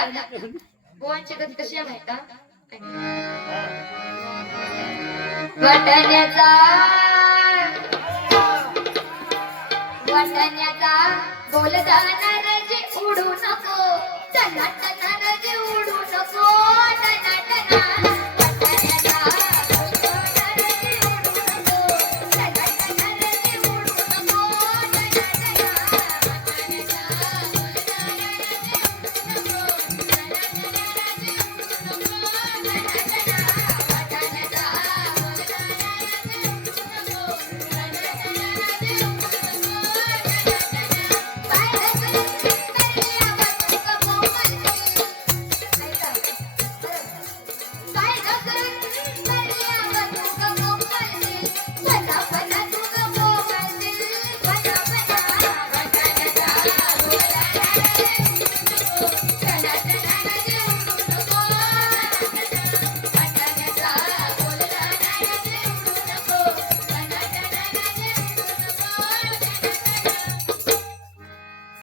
बोवांची गती कशी आहे माहिती का? वाटाण्याचा बोल जाणार जे उडू नको, चला जे